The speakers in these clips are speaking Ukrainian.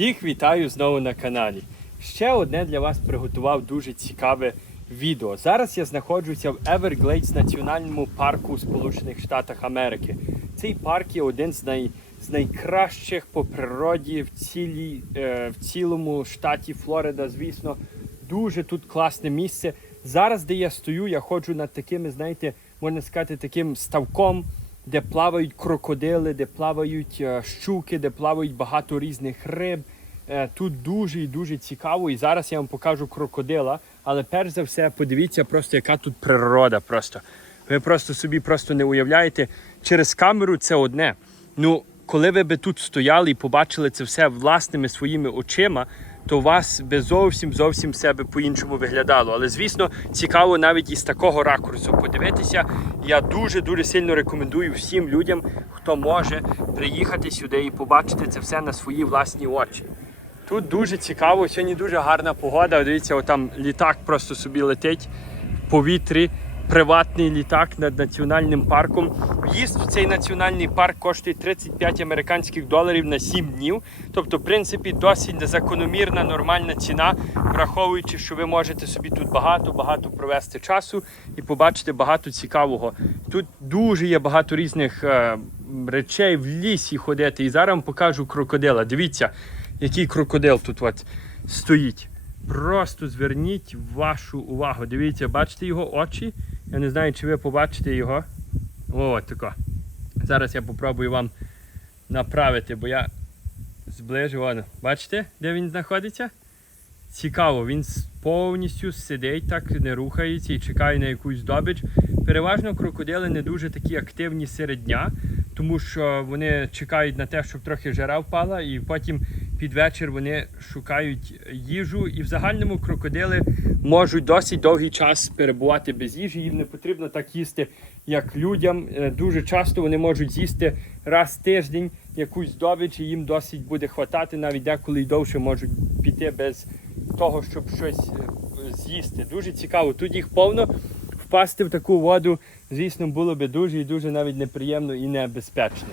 Всіх вітаю знову на каналі. Ще одне для вас приготував дуже цікаве відео. Зараз я знаходжуся в Everglades національному парку Сполучених Штатах Америки. Цей парк є один з, най, з найкращих по природі в, цілій, е, в цілому штаті Флорида, звісно. Дуже тут класне місце. Зараз, де я стою, я ходжу над такими, знаєте, можна сказати, таким ставком, де плавають крокодили, де плавають е, щуки, де плавають багато різних риб. Е, Тут дуже і дуже цікаво. І зараз я вам покажу крокодила. Але перш за все, подивіться просто, яка тут природа. Просто ви просто собі просто не уявляєте. Через камеру це одне. Ну, коли ви би тут стояли і побачили це все власними своїми очима, то у вас би зовсім зовсім все би по-іншому виглядало. Але звісно, цікаво навіть із такого ракурсу подивитися. Я дуже дуже сильно рекомендую всім людям, хто може приїхати сюди і побачити це все на свої власні очі. Тут дуже цікаво, сьогодні дуже гарна погода. Дивіться, отам літак просто собі летить в повітрі. Приватний літак над національним парком. В'їзд в цей національний парк коштує 35 американських доларів на 7 днів. Тобто, в принципі, досить закономірна, нормальна ціна, враховуючи, що ви можете собі тут багато-багато провести часу і побачити багато цікавого. Тут дуже є багато різних е, речей в лісі ходити. І зараз вам покажу крокодила. Дивіться, який крокодил тут от стоїть. Просто зверніть вашу увагу. Дивіться, бачите його очі? Я не знаю, чи ви побачите його. О, тако. Зараз я попробую вам направити, бо я зближу. Воно. Бачите, де він знаходиться? Цікаво, він повністю сидить так, не рухається і чекає на якусь здобич. Переважно крокодили не дуже такі активні серед дня, тому що вони чекають на те, щоб трохи жара впала, і потім під вечір вони шукають їжу. І в загальному крокодили можуть досить довгий час перебувати без їжі. Їм не потрібно так їсти, як людям. Е, Дуже часто вони можуть з'їсти раз в тиждень якусь здобич, і їм досить буде хватати, навіть деколи й довше можуть піти без того, щоб щось е, з'їсти. Дуже цікаво. Тут їх повно. Впасти в таку воду, звісно, було би дуже і дуже навіть неприємно і небезпечно.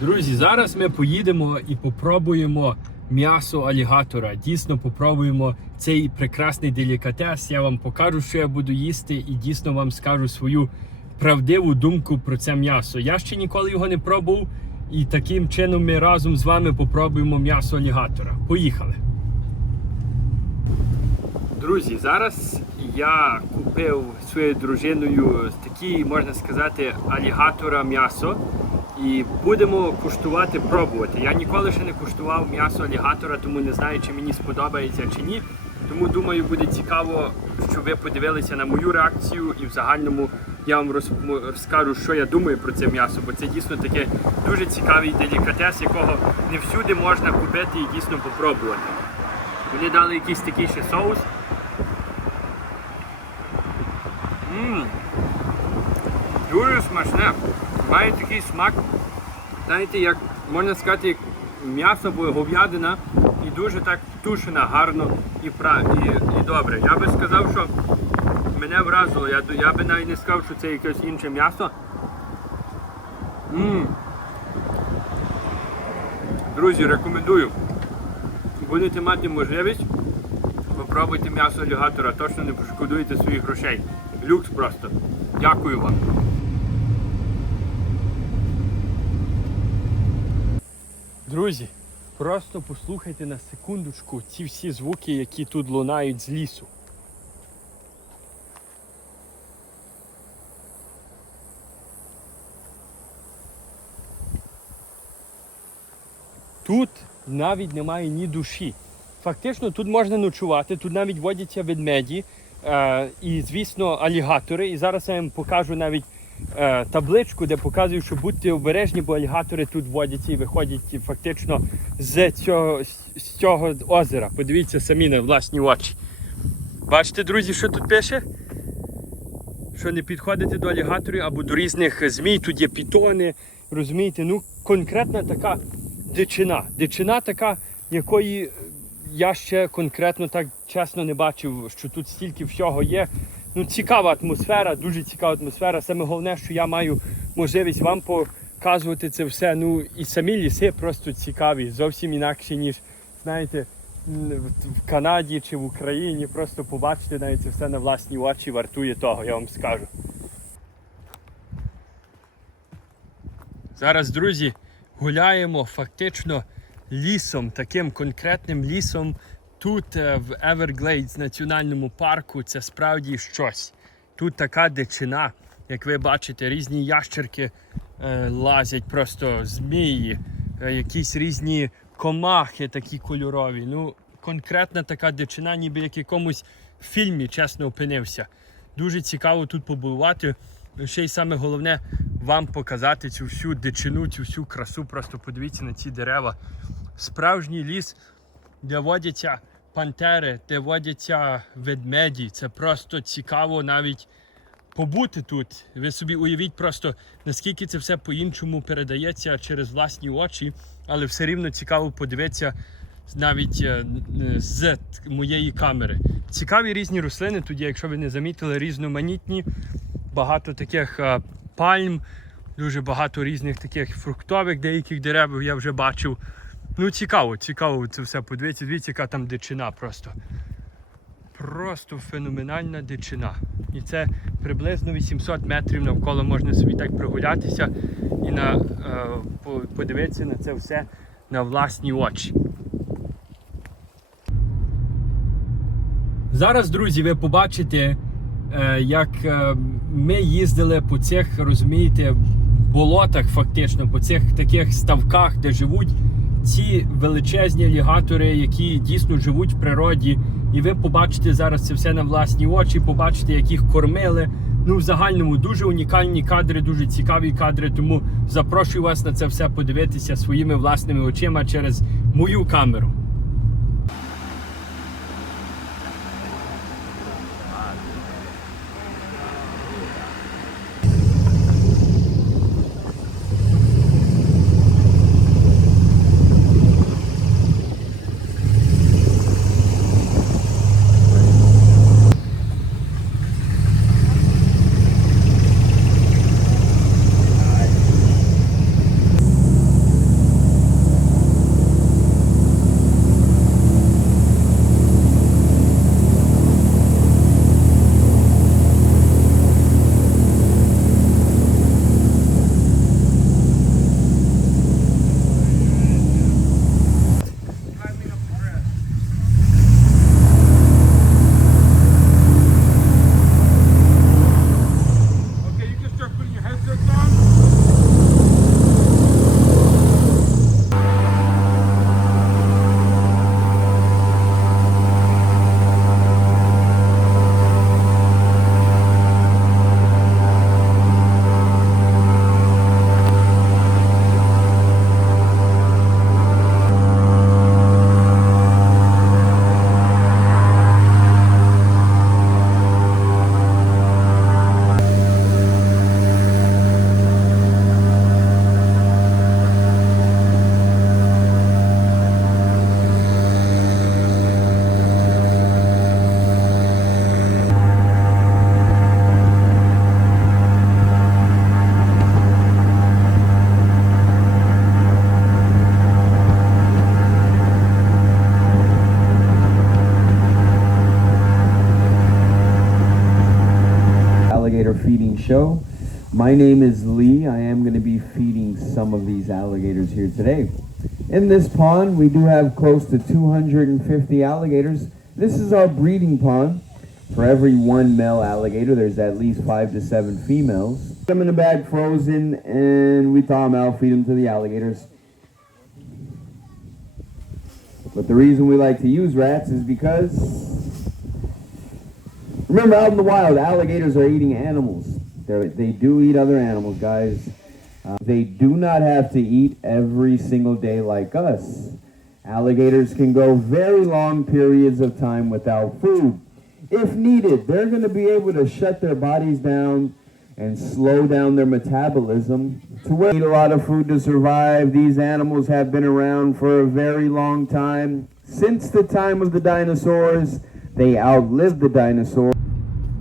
Друзі, зараз ми поїдемо і попробуємо м'ясо алігатора. Дійсно попробуємо цей прекрасний делікатес. Я вам покажу, що я буду їсти, і дійсно вам скажу свою правдиву думку про це м'ясо. Я ще ніколи його не пробував, і таким чином ми разом з вами попробуємо м'ясо алігатора. Поїхали! Друзі, зараз я купив своєю дружиною такі, можна сказати, алігатора м'ясо. І будемо куштувати, пробувати. Я ніколи ще не куштував м'ясо алігатора, тому не знаю, чи мені сподобається чи ні. Тому думаю, буде цікаво, щоб ви подивилися на мою реакцію і в загальному я вам роз- розкажу, що я думаю про це м'ясо, бо це дійсно таке дуже цікавий делікатес, якого не всюди можна купити і дійсно попробувати. Вони дали якийсь такий ще соус. Ммм, дуже смачне. Має такий смак, знаєте, як можна сказати, м'ясо або говядина і дуже так тушена гарно і, і, і добре. Я би сказав, що мене вразило. Я, я би навіть не сказав, що це якесь інше м'ясо. Друзі, рекомендую. Будете мати можливість, попробуйте м'ясо алігатора, точно не пошкодуєте своїх грошей. Люкс просто. Дякую вам. Друзі, просто послухайте на секундочку ці всі звуки, які тут лунають з лісу. Тут навіть немає ні душі. Фактично тут можна ночувати, тут навіть водяться ведмеді і, звісно, алігатори. І зараз я вам покажу навіть е, табличку, де показую, що будьте обережні, бо алігатори тут водяться і виходять фактично з цього, з цього озера. Подивіться самі на власні очі. Бачите, друзі, що тут пише? Що не підходите до алігаторів або до різних змій, тут є пітони, розумієте? Ну, конкретна така дичина. Дичина така, якої я ще конкретно так чесно не бачив, що тут стільки всього є. Ну, цікава атмосфера, дуже цікава атмосфера. Саме головне, що я маю можливість вам показувати це все. Ну і самі ліси просто цікаві, зовсім інакші, ніж знаєте, в- Канаді чи в Україні. Просто побачити навіть це все на власні очі вартує того, я вам скажу. Зараз, друзі, гуляємо фактично лісом, таким конкретним лісом. Тут е, в Everglades національному парку це справді щось. Тут така дичина, як ви бачите, різні ящерки е, лазять, просто змії, е, якісь різні комахи такі кольорові. Ну, конкретна така дичина, ніби як якомусь фільмі, чесно опинився. Дуже цікаво тут побувати. Ну, Ще й саме головне вам показати цю всю дичину, цю всю красу. Просто подивіться на ці дерева. Справжній ліс, де водяться пантери, де водяться ведмеді. Це просто цікаво навіть побути тут. Ви собі уявіть просто, наскільки це все по-іншому передається через власні очі, але все рівно цікаво подивитися навіть е, з моєї камери. Цікаві різні рослини є, якщо ви не замітили, різноманітні, багато таких е, пальм, дуже багато різних таких фруктових деяких дерев я вже бачив. Ну, цікаво, цікаво це все подивитися. Дивіться, яка там дичина просто. Просто феноменальна дичина. І це приблизно 800 метрів навколо можна собі так прогулятися і на, е, подивитися на це все на власні очі. Зараз, друзі, ви побачите, е, як е, ми їздили по цих, розумієте, болотах, фактично, по цих таких ставках, де живуть ці величезні алігатори, які дійсно живуть в природі. І ви побачите зараз це все на власні очі, побачите, як їх кормили. Ну, в загальному дуже унікальні кадри, дуже цікаві кадри. Тому запрошую вас на це все подивитися своїми власними очима через мою камеру. My name is Lee. I am going to be feeding some of these alligators here today. In this pond, we do have close to 250 alligators. This is our breeding pond. For every one male alligator, there's at least five to seven females. Put them in a bag frozen, and we thaw them out, feed them to the alligators. But the reason we like to use rats is because Remember, out in the wild, alligators are eating animals. They're, they do eat other animals, guys. Uh, they do not have to eat every single day like us. Alligators can go very long periods of time without food. If needed, they're going to be able to shut their bodies down and slow down their metabolism to where eat a lot of food to survive. These animals have been around for a very long time. Since the time of the dinosaurs, they outlived the dinosaurs.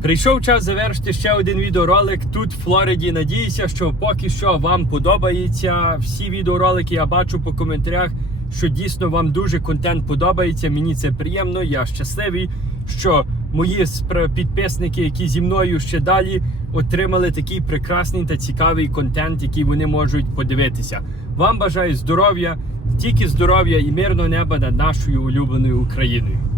Прийшов час завершити ще один відеоролик тут, в Флориді. Надіюся, що поки що вам подобається. Всі відеоролики я бачу по коментарях, що дійсно вам дуже контент подобається. Мені це приємно. Я щасливий, що мої підписники, які зі мною ще далі, отримали такий прекрасний та цікавий контент, який вони можуть подивитися. Вам бажаю здоров'я, тільки здоров'я і мирного неба над нашою улюбленою Україною.